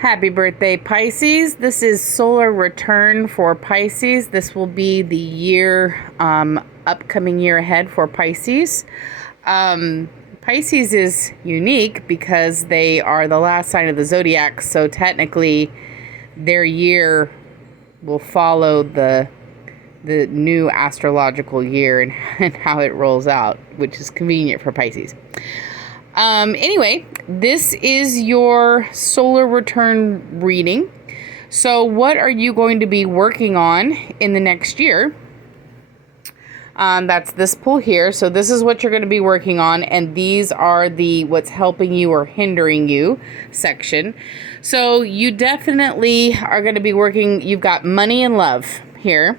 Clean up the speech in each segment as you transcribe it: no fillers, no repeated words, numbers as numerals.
Happy birthday, Pisces. This is solar return for Pisces. This will be the upcoming year ahead for Pisces. Pisces is unique because they are the last sign of the zodiac, so technically their year will follow the new astrological year and how it rolls out, which is convenient for Pisces. Anyway, this is your solar return reading. So what are you going to be working on in the next year? That's this pull here. So this is what you're going to be working on. And these are the what's helping you or hindering you section. So you definitely are going to be working. You've got money and love here.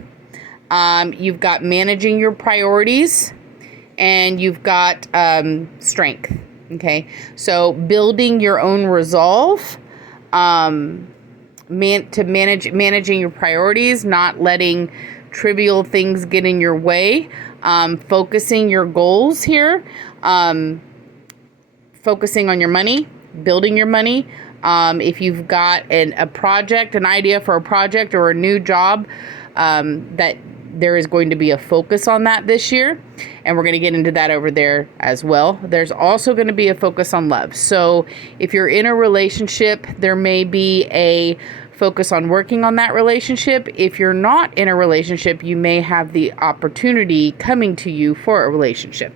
You've got managing your priorities, and you've got strength. Okay, so building your own resolve, managing your priorities, not letting trivial things get in your way, focusing your goals here, focusing on your money, building your money. If you've got a project, an idea for a project or a new job, that there is going to be a focus on that this year, and we're going to get into that over there as well. There's also going to be a focus on love. So if you're in a relationship, there may be a focus on working on that relationship. If you're not in a relationship, you may have the opportunity coming to you for a relationship.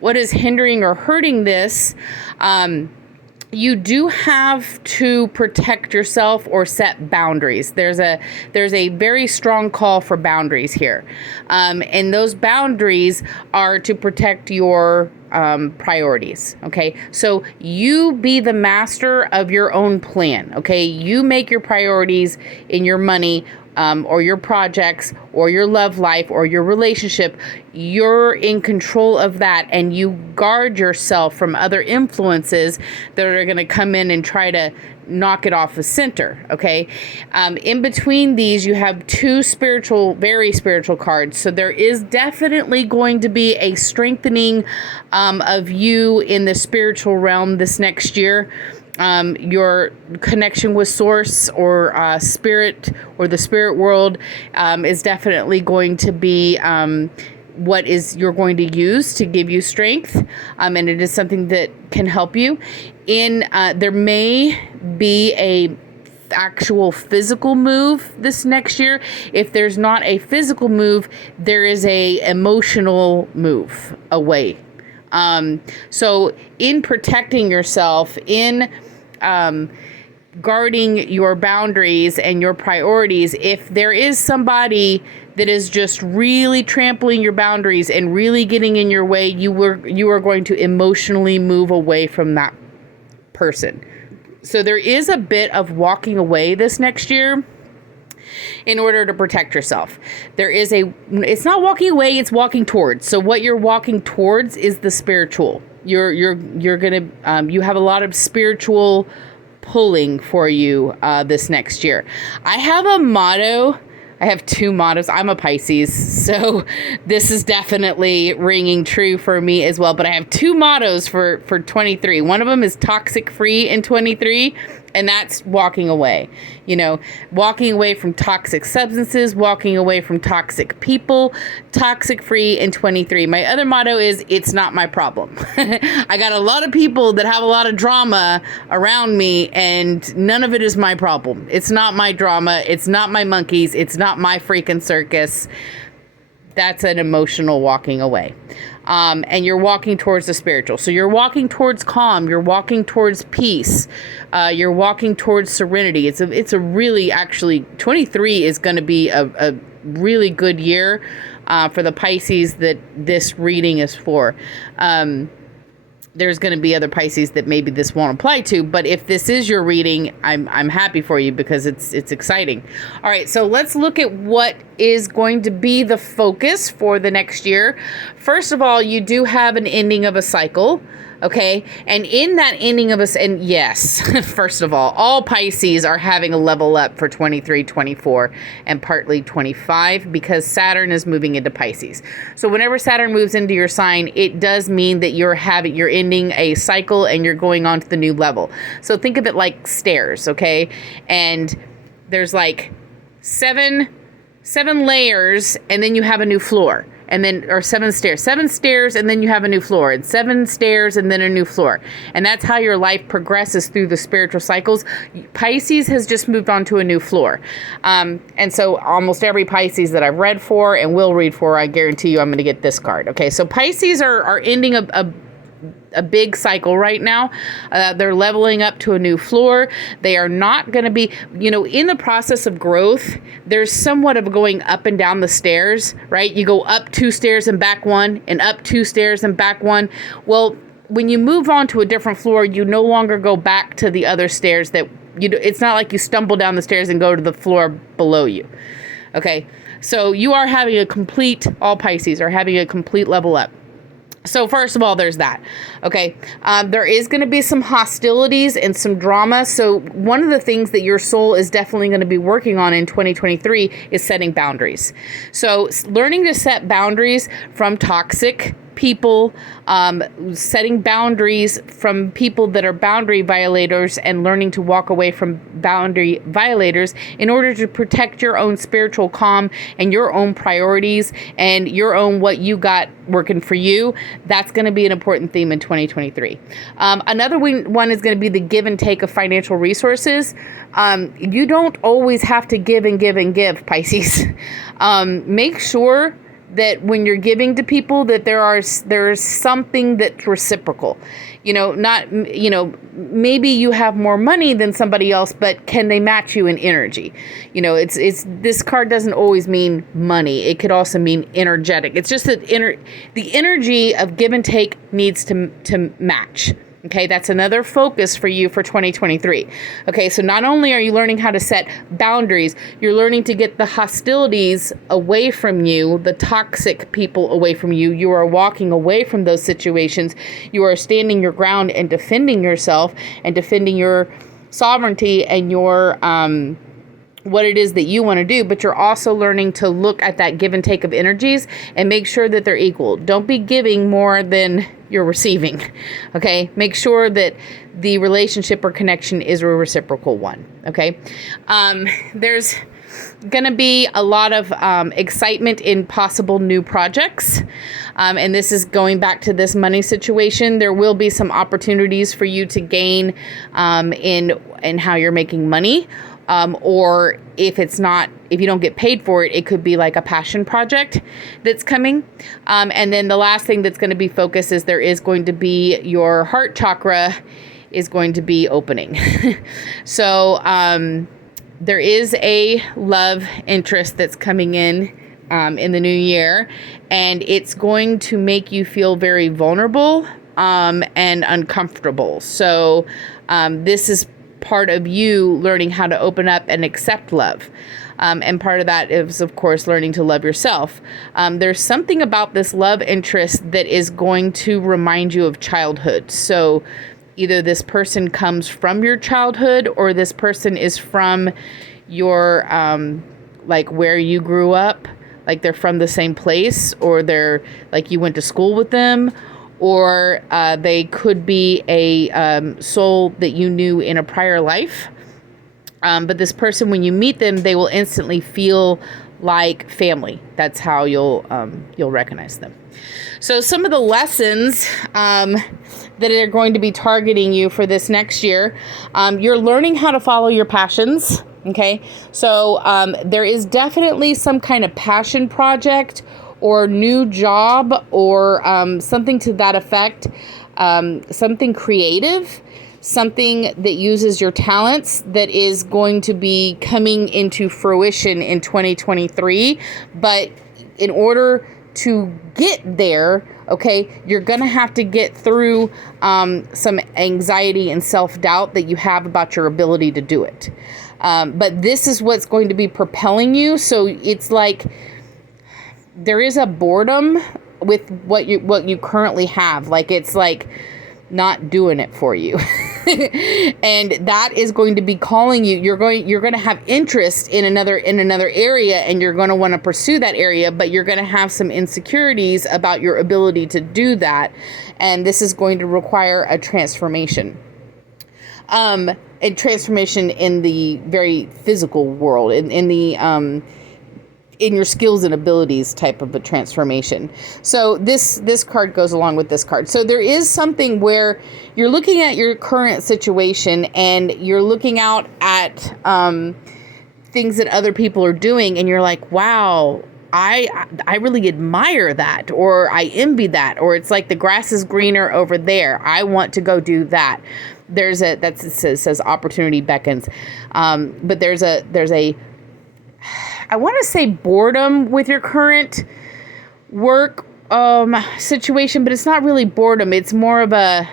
What is hindering or hurting this? You do have to protect yourself or set boundaries. There's a very strong call for boundaries here. And those boundaries are to protect your priorities. Okay. So you be the master of your own plan. Okay. You make your priorities in your money, or your projects, or your love life, or your relationship. You're in control of that, and you guard yourself from other influences that are going to come in and try to knock it off the center. Okay. In between these, you have two very spiritual cards. So there is definitely going to be a strengthening of you in the spiritual realm this next year. Your connection with source or spirit or the spirit world is definitely going to be what you're going to use to give you strength, and it is something that can help you. There may be a actual physical move this next year. If there's not a physical move, there is a emotional move away. So in protecting yourself, in guarding your boundaries and your priorities, if there is somebody that is just really trampling your boundaries and really getting in your way, you are going to emotionally move away from that person. So there is a bit of walking away this next year in order to protect yourself. It's not walking away, it's walking towards. So what you're walking towards is the spiritual. You have a lot of spiritual pulling for you this next year. I have a motto. I have two mottos. I'm a Pisces, so this is definitely ringing true for me as well. But I have two mottos for 23. One of them is toxic free in 23. And that's walking away, walking away from toxic substances, walking away from toxic people, toxic free in 23. My other motto is, it's not my problem. I got a lot of people that have a lot of drama around me, and none of it is my problem. It's not my drama. It's not my monkeys. It's not my freaking circus. That's an emotional walking away. And you're walking towards the spiritual. So you're walking towards calm. You're walking towards peace. You're walking towards serenity. It's a really, actually, 23 is going to be a really good year for the Pisces that this reading is for. There's going to be other Pisces that maybe this won't apply to, but if this is your reading, I'm happy for you because it's exciting. All right, so let's look at what is going to be the focus for the next year. First of all, you do have an ending of a cycle. Okay. And in that ending of us, and yes, first of all Pisces are having a level up for 23, 24, and partly 25 because Saturn is moving into Pisces. So whenever Saturn moves into your sign, it does mean that you're ending a cycle and you're going on to the new level. So think of it like stairs. Okay. And there's like seven layers, and then you have a new floor. And then, or seven stairs, and then you have a new floor, and 7 stairs, and then a new floor. And that's how your life progresses through the spiritual cycles. Pisces has just moved on to a new floor. And so almost every Pisces that I've read for and will read for, I guarantee you I'm going to get this card. Okay, so Pisces are ending a big cycle right now. They're leveling up to a new floor. They are not going to be, in the process of growth, there's somewhat of going up and down the stairs, right? You go up 2 stairs and back 1, and up 2 stairs and back 1. Well, when you move on to a different floor, you no longer go back to the other stairs it's not like you stumble down the stairs and go to the floor below you. Okay. So you are having all Pisces are having a complete level up. So first of all, there's that. Okay. There is going to be some hostilities and some drama. So one of the things that your soul is definitely going to be working on in 2023 is setting boundaries. So learning to set boundaries from toxic people, setting boundaries from people that are boundary violators, and learning to walk away from boundary violators in order to protect your own spiritual calm and your own priorities and your own what you got working for you. That's going to be an important theme in 2023. Another one is going to be the give and take of financial resources. You don't always have to give and give and give, Pisces. Make sure that when you're giving to people, that there's something that's reciprocal. Maybe you have more money than somebody else, but can they match you in energy? It's this card doesn't always mean money. It could also mean energetic. It's just that the energy of give and take needs to match. Okay, that's another focus for you for 2023. Okay, so not only are you learning how to set boundaries, you're learning to get the hostilities away from you, the toxic people away from you. You are walking away from those situations. You are standing your ground and defending yourself and defending your sovereignty and your what it is that you want to do, but you're also learning to look at that give and take of energies and make sure that they're equal. Don't be giving more than you're receiving. Okay. Make sure that the relationship or connection is a reciprocal one. Okay. There's going to be a lot of excitement in possible new projects. And this is going back to this money situation. There will be some opportunities for you to gain in how you're making money. Or if you don't get paid for it, it could be like a passion project that's coming. And then the last thing that's going to be focused is there is going to be your heart chakra is going to be opening. So there is a love interest that's coming in the new year, and it's going to make you feel very vulnerable and uncomfortable. So this is part of you learning how to open up and accept love. And part of that is, of course, learning to love yourself. There's something about this love interest that is going to remind you of childhood. So either this person comes from your childhood, or this person is from your, like where you grew up, like they're from the same place, or they're like you went to school with them, or they could be a soul that you knew in a prior life. But this person, when you meet them, they will instantly feel like family. That's how you'll recognize them. So some of the lessons that are going to be targeting you for this next year, you're learning how to follow your passions. Okay, so there is definitely some kind of passion project or new job or something to that effect, something creative, something that uses your talents that is going to be coming into fruition in 2023. But in order to get there, okay, you're going to have to get through some anxiety and self-doubt that you have about your ability to do it. But this is what's going to be propelling you. So it's like there is a boredom with what you currently have. Like, it's like not doing it for you. And that is going to be calling you. You're going to have interest in another area, and you're going to want to pursue that area, but you're going to have some insecurities about your ability to do that. And this is going to require a transformation. A transformation in the very physical world, in your skills and abilities type of a transformation. So this card goes along with this card. So there is something where you're looking at your current situation and you're looking out at things that other people are doing, and you're like, wow, I really admire that, or I envy that, or it's like the grass is greener over there. I want to go do that. It says opportunity beckons. But there's a I want to say boredom with your current work situation, but it's not really boredom. It's more of a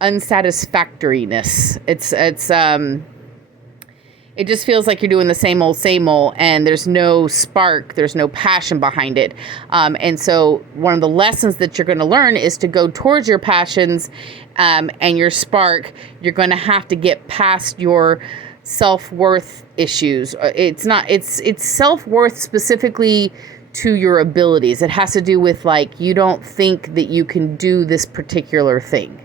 unsatisfactoriness. It just feels like you're doing the same old, and there's no spark, there's no passion behind it. And so one of the lessons that you're going to learn is to go towards your passions and your spark. You're going to have to get past your self-worth issues. It's self-worth specifically to your abilities. It has to do with, like, you don't think that you can do this particular thing.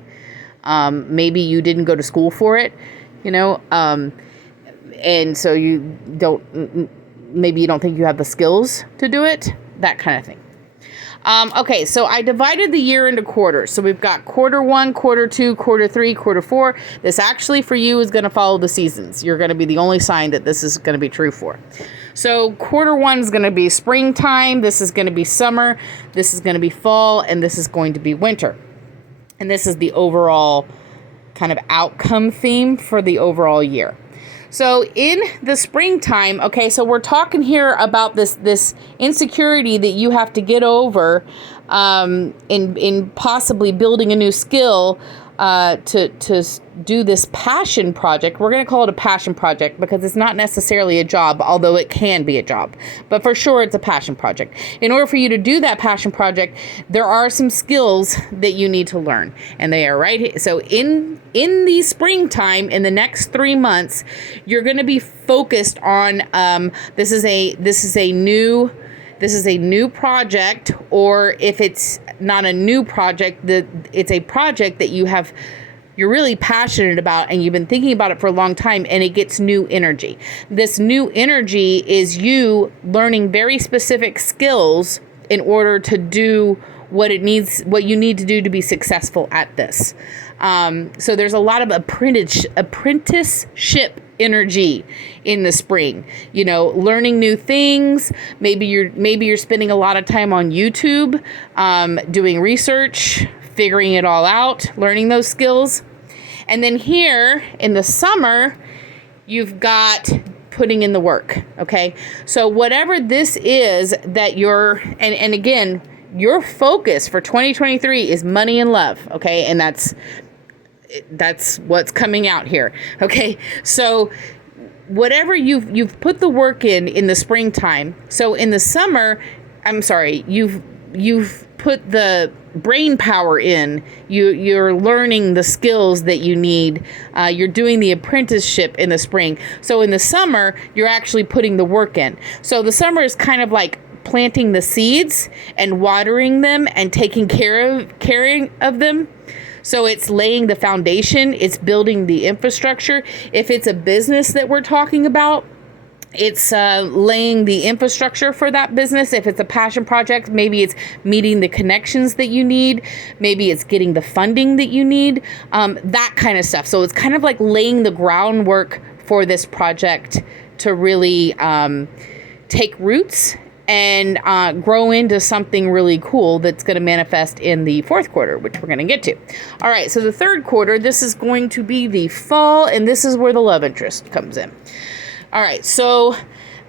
Maybe you didn't go to school for it, and so maybe you don't think you have the skills to do it, that kind of thing. Okay, so I divided the year into quarters. So we've got quarter 1, quarter 2, quarter 3, quarter 4. This actually for you is going to follow the seasons. You're going to be the only sign that this is going to be true for. So quarter 1 is going to be springtime. This is going to be summer. This is going to be fall. And this is going to be winter. And this is the overall kind of outcome theme for the overall year. So in the springtime, okay, so we're talking here about this insecurity that you have to get over in possibly building a new skill to do this passion project. We're going to call it a passion project because it's not necessarily a job, although it can be a job. But for sure, it's a passion project. In order for you to do that passion project, there are some skills that you need to learn. And they are right here. So in the springtime, in the next 3 months, you're going to be focused on this is a new project, or if it's not a new project, it's a project that you're really passionate about and you've been thinking about it for a long time, and it gets new energy. This new energy is you learning very specific skills in order to do what you need to do to be successful at this. So there's a lot of apprenticeship energy in the spring, learning new things. Maybe you're spending a lot of time on YouTube, doing research, figuring it all out, learning those skills. And then here in the summer, you've got putting in the work. Okay. So whatever this is that and again, your focus for 2023 is money and love. Okay. And that's what's coming out here. Okay. So whatever you've put the work in the springtime. So in the summer, you've put the brain power in. You're learning the skills that you need. You're doing the apprenticeship in the spring. So in the summer, you're actually putting the work in. So the summer is kind of like planting the seeds and watering them and taking care of them. So it's laying the foundation. It's building the infrastructure. If it's a business that we're talking about, it's laying the infrastructure for that business. If it's a passion project, maybe it's meeting the connections that you need. Maybe it's getting the funding that you need, that kind of stuff. So it's kind of like laying the groundwork for this project to really take roots and grow into something really cool that's going to manifest in the fourth quarter, which we're going to get to. All right, so the third quarter, this is going to be the fall, and this is where the love interest comes in. All right, so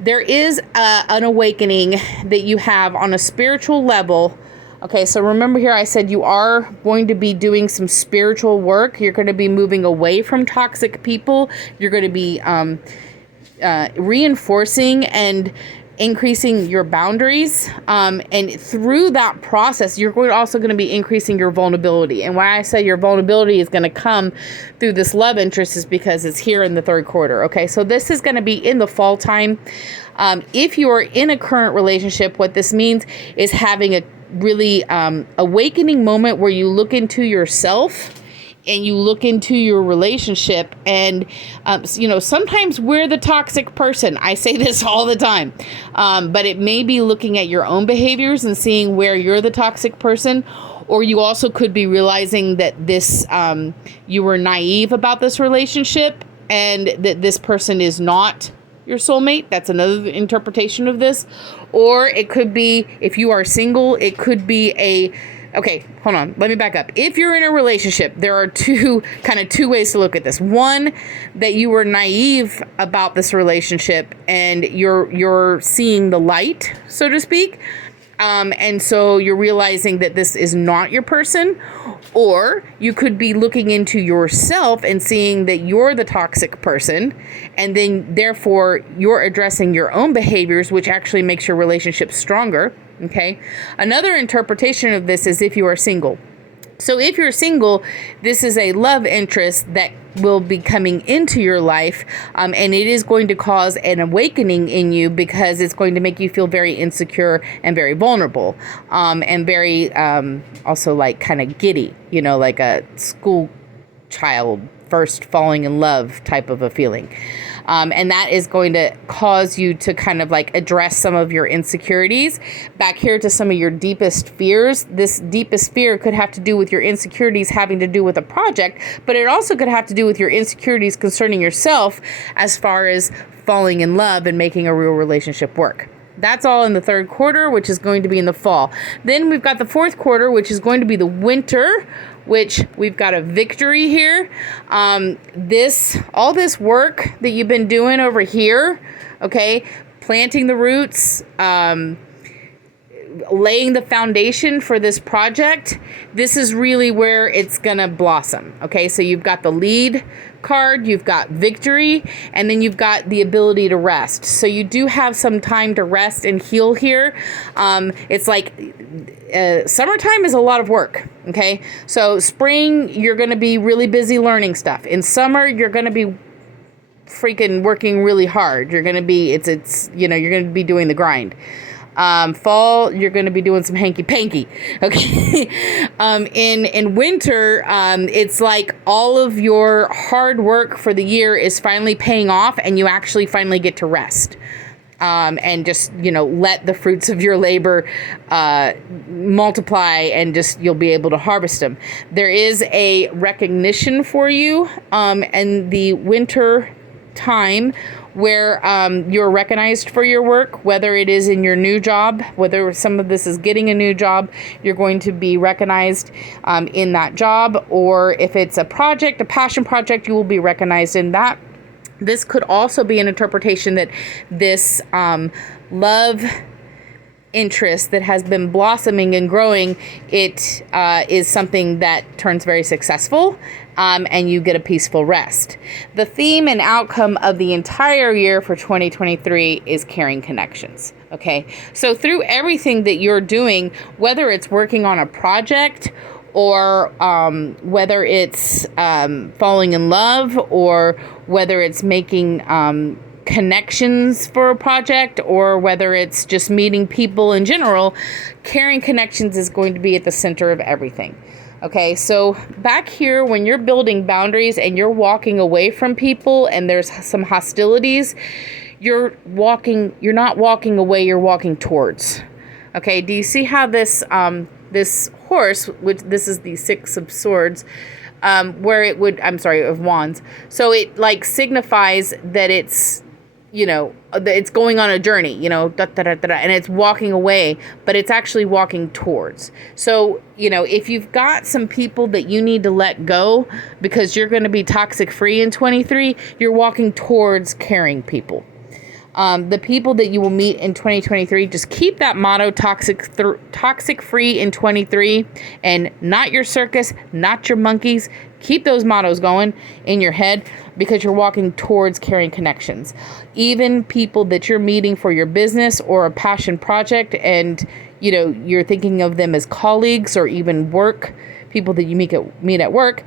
there is an awakening that you have on a spiritual level. Okay, so remember here I said you are going to be doing some spiritual work. You're going to be moving away from toxic people. You're going to be reinforcing and increasing your boundaries. And through that process, you're also going to be increasing your vulnerability. And why I say your vulnerability is going to come through this love interest is because it's here in the third quarter. Okay, so this is going to be in the fall time. If you are in a current relationship, what this means is having a really awakening moment where you look into yourself and you look into your relationship, and sometimes we're the toxic person. I say this all the time, but it may be looking at your own behaviors and seeing where you're the toxic person, or you also could be realizing that this you were naive about this relationship and that this person is not your soulmate. That's another interpretation of this. Or it could be, if you are single, it could be okay, hold on. Let me back up. If you're in a relationship, there are two ways to look at this. One, that you were naive about this relationship and you're seeing the light, so to speak. And so you're realizing that this is not your person. Or you could be looking into yourself and seeing that you're the toxic person, and then therefore you're addressing your own behaviors, which actually makes your relationship stronger. Okay. Another interpretation of this is if you are single. So if you're single, this is a love interest that will be coming into your life, and it is going to cause an awakening in you because it's going to make you feel very insecure and very vulnerable, and very also like kind of giddy, like a school child first falling in love type of a feeling. And that is going to cause you to kind of like address some of your insecurities back here to some of your deepest fears. This deepest fear could have to do with your insecurities having to do with a project, but it also could have to do with your insecurities concerning yourself as far as falling in love and making a real relationship work. That's all in the third quarter, which is going to be in the fall. Then we've got the fourth quarter, which is going to be the winter, which we've got a victory here. All this work that you've been doing over here, okay, planting the roots, laying the foundation for this project, this is really where it's going to blossom. Okay, so you've got the lead card, you've got victory, and then you've got the ability to rest. So you do have some time to rest and heal here. It's like summertime is a lot of work. Okay, so spring, you're going to be really busy learning stuff. In summer, you're going to be freaking working really hard. You're going to be, you're going to be doing the grind. Fall, you're going to be doing some hanky-panky. Okay. In winter, it's like all of your hard work for the year is finally paying off, and you actually finally get to rest. And just, let the fruits of your labor multiply, and just you'll be able to harvest them. There is a recognition for you in the winter time where you're recognized for your work, whether it is in your new job, whether some of this is getting a new job, you're going to be recognized in that job. Or if it's a project, a passion project, you will be recognized in that. This could also be an interpretation that this love interest that has been blossoming and growing, it is something that turns very successful, and you get a peaceful rest. The theme and outcome of the entire year for 2023 is caring connections. Okay, so through everything that you're doing, whether it's working on a project, or whether it's falling in love, or whether it's making connections for a project, or whether it's just meeting people in general, caring connections is going to be at the center of everything. Okay, so back here, when you're building boundaries and you're walking away from people and there's some hostilities, you're not walking away, you're walking towards. Okay, do you see how this this horse, which this is the Six of Swords, of Wands. So it like signifies that it's, it's going on a journey, and it's walking away, but it's actually walking towards. So, if you've got some people that you need to let go because you're going to be toxic free in 23, you're walking towards caring people. The people that you will meet in 2023, just keep that motto, toxic free in 23, and not your circus, not your monkeys, keep those mottos going in your head, because you're walking towards caring connections. Even people that you're meeting for your business or a passion project, and you're thinking of them as colleagues or even work people that you meet at work,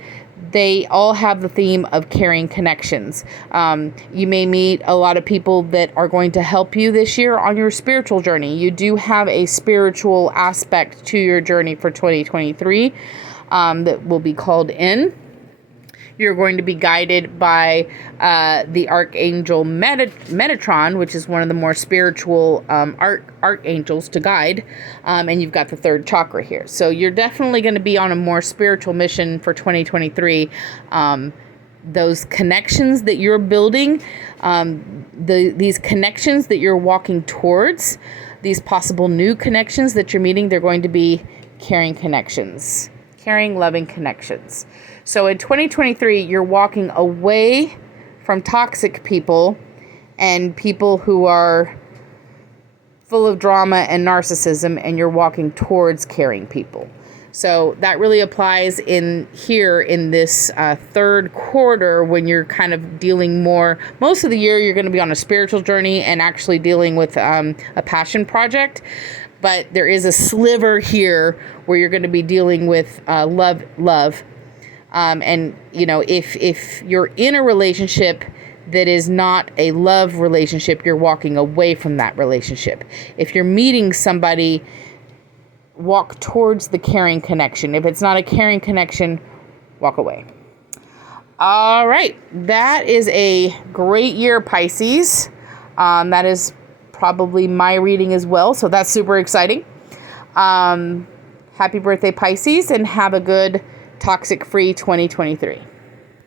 they all have the theme of caring connections. You may meet a lot of people that are going to help you this year on your spiritual journey. You do have a spiritual aspect to your journey for 2023 that will be called in. You're going to be guided by the Archangel Metatron, which is one of the more spiritual archangels to guide. And you've got the third chakra here. So you're definitely going to be on a more spiritual mission for 2023. Those connections that you're building, these connections that you're walking towards, these possible new connections that you're meeting, they're going to be caring connections. Caring, loving connections. So in 2023, you're walking away from toxic people and people who are full of drama and narcissism, and you're walking towards caring people. So that really applies in this third quarter, when you're kind of dealing more. Most of the year, you're going to be on a spiritual journey and actually dealing with a passion project. But there is a sliver here where you're going to be dealing with love. And, if you're in a relationship that is not a love relationship, you're walking away from that relationship. If you're meeting somebody, walk towards the caring connection. If it's not a caring connection, walk away. All right. That is a great year, Pisces. That is probably my reading as well. So that's super exciting. Happy birthday, Pisces, and have a good toxic-free 2023.